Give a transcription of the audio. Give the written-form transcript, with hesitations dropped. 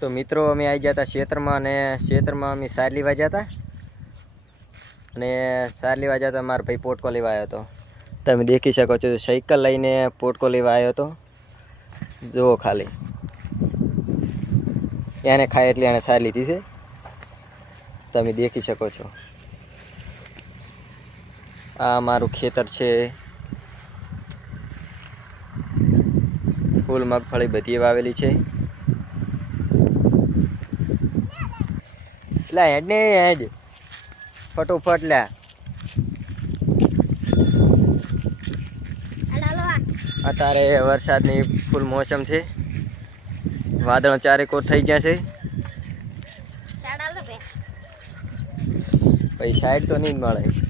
તો મિત્રો અમે આવી ગયા હતા ક્ષેત્રમાં અને ક્ષેત્રમાં અમે સાર લેવા ગયા હતા અને સાર લેવા ગયા હતા. મારા ભાઈ પોટકો લેવા આવ્યો હતો. તમે દેખી શકો છો સાયકલ લઈને પોટકો લેવા આવ્યો હતો. જુઓ ખાલી એને ખાય એટલે એને સાર લીધી છે. તમે દેખી શકો છો. આ મારું ખેતર છે. ફૂલ મગફળી બધી વાવેલી છે. લા હેડ ને હેડ ફટોફટ લા. અત્યારે વરસાદની ફૂલ મોસમ છે. વાદળો ચારેકોર થઈ ગયા છે. પછી સાઈડ તો નહીં મળે.